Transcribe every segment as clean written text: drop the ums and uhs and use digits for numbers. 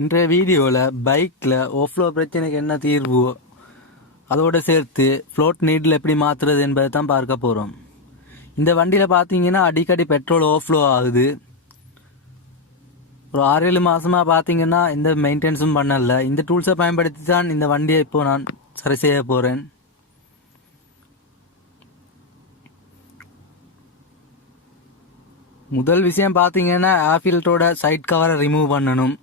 இன்றைய வீடியோவில் பைக்கில் ஓஃப்ளோ பிரச்சனைக்கு என்ன தீர்வு, அதோடு சேர்த்து ஃப்ளோட் நீடில் எப்படி மாற்றுறது என்பதை தான் பார்க்க போகிறோம். இந்த வண்டியில் பார்த்தீங்கன்னா அடிக்கடி பெட்ரோல் ஓஃப்ளோ ஆகுது. ஒரு 6-7 மாதமாக பார்த்தீங்கன்னா எந்த மெயின்டெனன்ஸும் பண்ணலை. இந்த டூல்ஸை பயன்படுத்தி தான் இந்த வண்டியை இப்போது நான் சரி செய்ய போகிறேன். முதல் விஷயம் பார்த்தீங்கன்னா ஆஃபில்டரோட சைட் கவரை ரிமூவ் பண்ணணும்.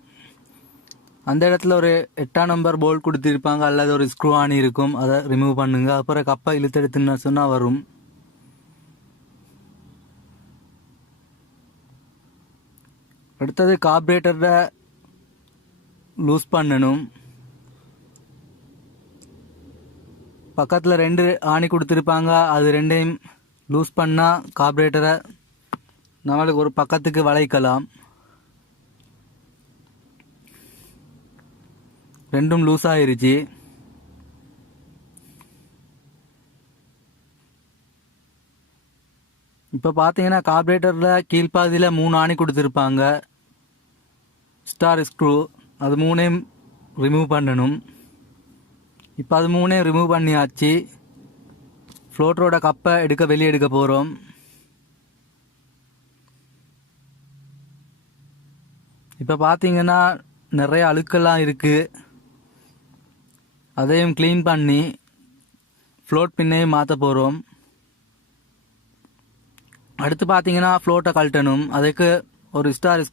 அந்த இடத்துல ஒரு 8ஆம் நம்பர் போல்ட் கொடுத்துருப்பாங்க, அல்லது ஒரு ஸ்க்ரூ ஆணி இருக்கும், அதை ரிமூவ் பண்ணுங்க. அப்புறம் கப்பை இழுத்தெடுத்துன்னு சொன்னால் வரும். அடுத்தது கார்பரேட்டரை லூஸ் பண்ணணும். பக்கத்தில் 2 ஆணி கொடுத்துருப்பாங்க, அது ரெண்டையும் லூஸ் பண்ணால் கார்பரேட்டரை நம்மளுக்கு ஒரு பக்கத்துக்கு வளைக்கலாம். ரெண்டும் லூஸ் ஆயிருச்சு. இப்போ பார்த்தீங்கன்னா கார்பரேட்டரில் கீழ்ப்பாதியில் 3 ஆணி கொடுத்துருப்பாங்க, ஸ்டார் ஸ்க்ரூ. அது 3ஐயும் ரிமூவ் பண்ணணும். இப்போ அது 3ஐயும் ரிமூவ் பண்ணியாச்சு. ஃப்ளோட்டரோட கப்பை வெளியே எடுக்க போகிறோம். இப்போ பார்த்தீங்கன்னா நிறைய அழுக்கெல்லாம் இருக்குது, அதையும் க்ளீன் பண்ணி ஃப்ளோட் பின்னையும் மாற்ற போகிறோம். அடுத்து பார்த்தீங்கன்னா ஃப்ளோட்டை கழட்டணும். அதுக்கு ஒரு ஸ்டார்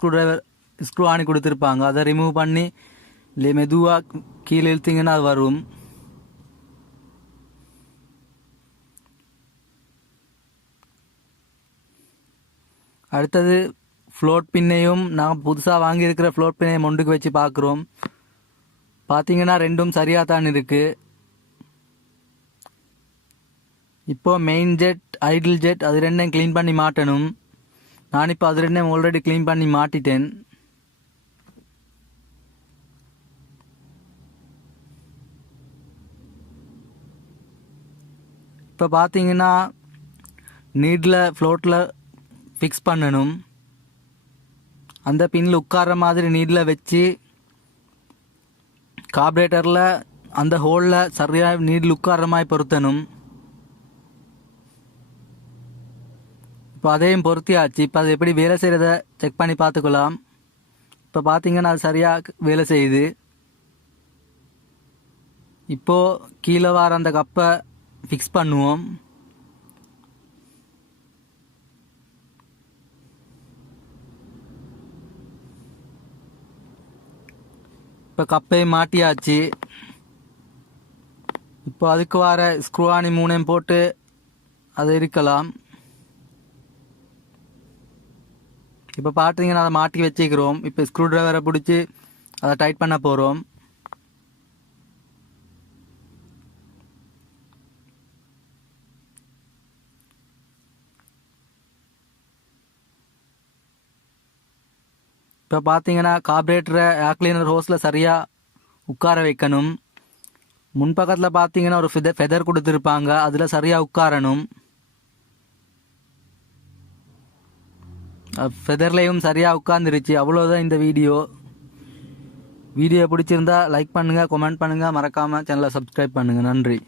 ஸ்க்ரூ ஆணி கொடுத்துருப்பாங்க, அதை ரிமூவ் பண்ணி இல்லை மெதுவாக கீழே இழுத்திங்கன்னா அது வரும். அடுத்தது ஃப்ளோட் பின்னையும் நான் புதுசாக வாங்கியிருக்கிற ஃப்ளோட் பின்னையும் ஒன்றுக்கு வச்சு பார்க்குறோம். பார்த்தீங்கன்னா ரெண்டும் சரியாக தான் இருக்குது. இப்போ மெயின் ஜெட், ஐடில் ஜெட், அது ரெண்டையும் க்ளீன் பண்ணி மாட்டணும். நான் இப்போ அது ரெண்டையும் ஆல்ரெடி க்ளீன் பண்ணி மாட்டிட்டேன். இப்போ பார்த்தீங்கன்னா நீடில் ஃப்ளோட்டில் ஃபிக்ஸ் பண்ணணும். அந்த பின்னில் உட்கார்ற மாதிரி நீடில் வச்சு கார்பரேட்டரில் அந்த ஹோலில் சரியாக நீடில் உட்கார்ற மாதிரி பொருத்தணும். இப்போ அதையும் பொருத்தியாச்சு. இப்போ அது எப்படி வேலை செய்கிறத செக் பண்ணி பார்த்துக்கலாம். இப்போ பார்த்தீங்கன்னா அது சரியாக வேலை செய்யுது. இப்போது கீழே வர அந்த கப்பை ஃபிக்ஸ் பண்ணுவோம். இப்போ கப்பையை மாட்டியாச்சு. இப்போ அதுக்கு வர ஸ்க்ரூ ஆணி 3ஐயும் போட்டு அதை இருக்கலாம். இப்போ பார்த்தீங்கன்னா அதை மாட்டி வச்சுக்கிறோம். இப்போ ஸ்க்ரூ டிரைவரை பிடிச்சி அதை டைட் பண்ண போகிறோம். இப்போ பார்த்தீங்கன்னா கார்பரேட்டரை ஏர் கிளீனர் ஹோஸில் சரியாக உட்கார வைக்கணும். முன்பக்கத்தில் பார்த்தீங்கன்னா ஒரு ஃபெதர் கொடுத்துருப்பாங்க, அதில் சரியாக உட்காரணும். ஃபெதர்லேயும் சரியாக உட்காந்துருச்சு. அவ்வளோதான் இந்த வீடியோ பிடிச்சிருந்தா லைக் பண்ணுங்கள், கமெண்ட் பண்ணுங்கள், மறக்காமல் சேனலை சப்ஸ்கிரைப் பண்ணுங்கள். நன்றி.